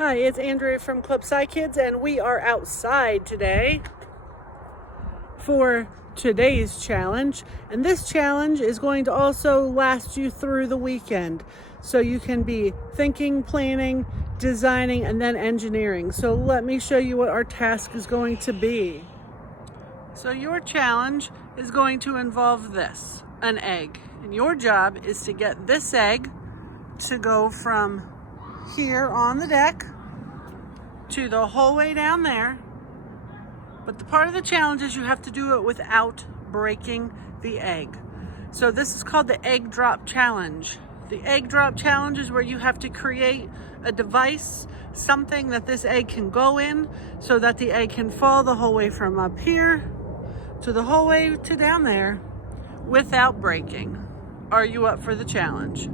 Hi, it's Andrea from Club SciKidz, and we are outside today for today's challenge. And this challenge is going to also last you through the weekend. So you can be thinking, planning, designing, and then engineering. So let me show you what our task is going to be. So your challenge is going to involve this, an egg. And your job is to get this egg to go from here on the deck to the whole way down there. But the part of the challenge is you have to do it without breaking the egg. So this is called the egg drop challenge. The egg drop challenge is where you have to create a device, something that this egg can go in so that the egg can fall the whole way from up here to the whole way to down there without breaking. Are you up for the challenge?